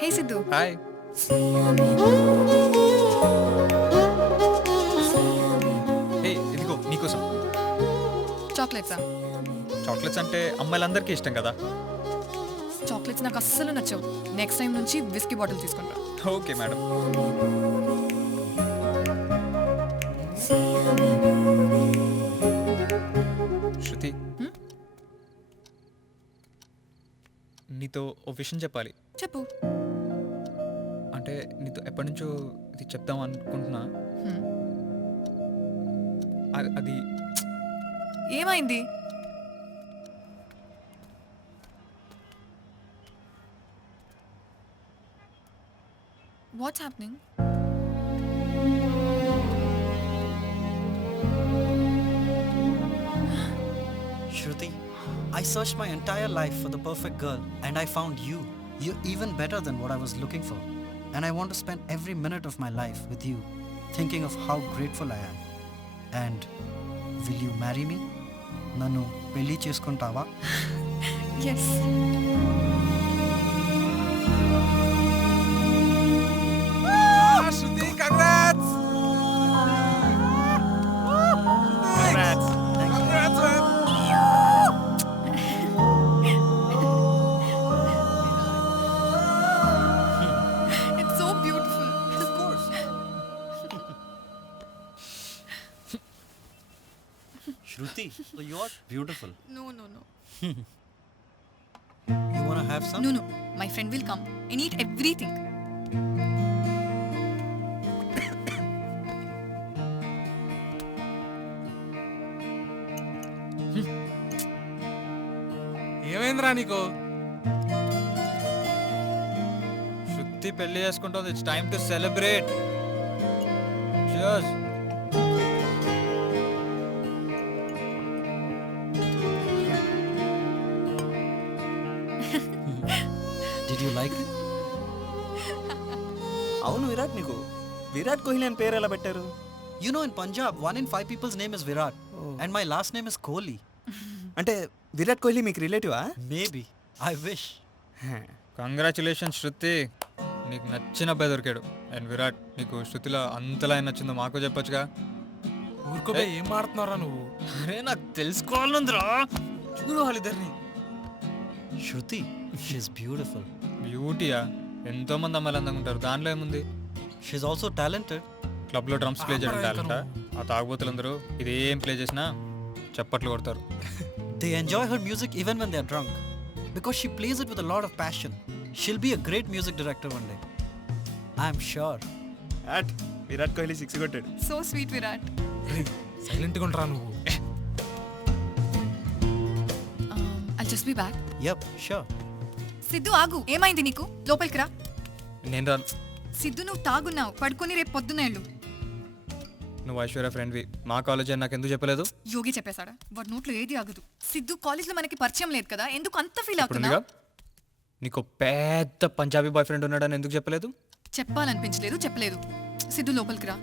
హే Siddhu, hi. ఏ ఇదిగో నీకోసం. చాక్లెట్సా? Chocolates అంటే అమ్మాయిలందరికీ ఇష్టం కదా. చాక్లెట్స్ నాకు అస్సలు నచ్చవు. నెక్స్ట్ టైం నుంచి విస్కీ బాటిల్ తీసుకుంటా. Okay madam. శృతి, నీతో ఓ విషయం చెప్పాలి. చెప్పు. అంటే నీతో ఎప్పటి నుంచో ఇది చెప్దాం అనుకుంటున్నా. హ్మ్. అది ఏమైంది? What's happening? Shruti, I searched my entire life for the perfect girl and I found you. You're even better than what I was looking for. And I want to spend every minute of my life with you, thinking of how grateful I am. And will you marry me? Nanu pelli chesukuntava? Yes. Shruti, congrats. It's so beautiful. Of course. Shruti, so you're beautiful. No, no, no. You want to have some? No, no. My friend will come and eat everything. ఏమైందిరా నీకు? శృతి పెళ్లి చేసుకుంటుంది. It's time to celebrate. Cheers. Did you like it? అవును విరాట్, నీకు విరాట్ కోహ్లీ అని పేరు ఎలా పెట్టారు? You know, in Punjab, 1 in 5 people's name is Virat. And my last name is Kohli. అంటే విరాట్ కోహ్లీ మీకు రిలేటివా? Maybe. I wish. కంగ్రాచులేషన్ శృతి, నీకు నచ్చిన అబ్బాయి దొరికాడు. అండ్ విరాట్, నీకు శృతిలో అంతలా ఏం నచ్చిందో మాకు చెప్పొచ్చుగా. ఊరుకోబే, ఏం మాడుతున్నారా నువ్వు? అరే నాకు తెలుసుకోవాలందిరా. చూడు వాళ్ళిద్దరిని. Shruti, she's beautiful. బ్యూటీయా? ఎంతో మంది అమ్మాయిలు అందంగా ఉంటారు, దానిలో ఏముంది? She's also talented. క్లబ్లో డ్రమ్స్ ప్లే చేయడం టాలెంటా? ఆ తాగుబోతులందరూ ఇదేం ప్లే చేసినా చప్పట్లు కొడతారు. They enjoy her music even when they're drunk. Because she plays it with a lot of passion. She'll be a great music director one day. I'm sure. Virat Kohli 6 కొట్టాడు. So sweet, Virat. సైలెంట్గా ఉంటారా నువ్వు? I'll just be back. Yep, sure. Siddhu ఆగు. ఏమైంది నీకు? లోపలికి రా. నేను రా. సిద్ధు, నువ్వు తాగున్నావు. పడుకొని రేపు పొద్దున్న వెళ్ళు. నువ్వు ఐశ్వర్య ఫ్రెండ్వి. మా కాలేజ్ అని నాకు ఎందుకు చెప్పలేదు? యోగి చెప్పేశాడా? వాడి నోట్లో ఏది ఆగదు. సిద్ధు, కాలేజ్లో మనకి పరిచయం లేదు కదా, ఎందుకు అంత ఫీల్ ఇప్పుడుందిగా. అవుతున్నావు? నీకు పెద్ద పంజాబీ బాయ్ ఫ్రెండ్ ఉన్నాడని ఎందుకు చెప్పలేదు? చెప్పాలనిపించలేదు, చెప్పలేదు. సిద్ధు, లోపలికి రా.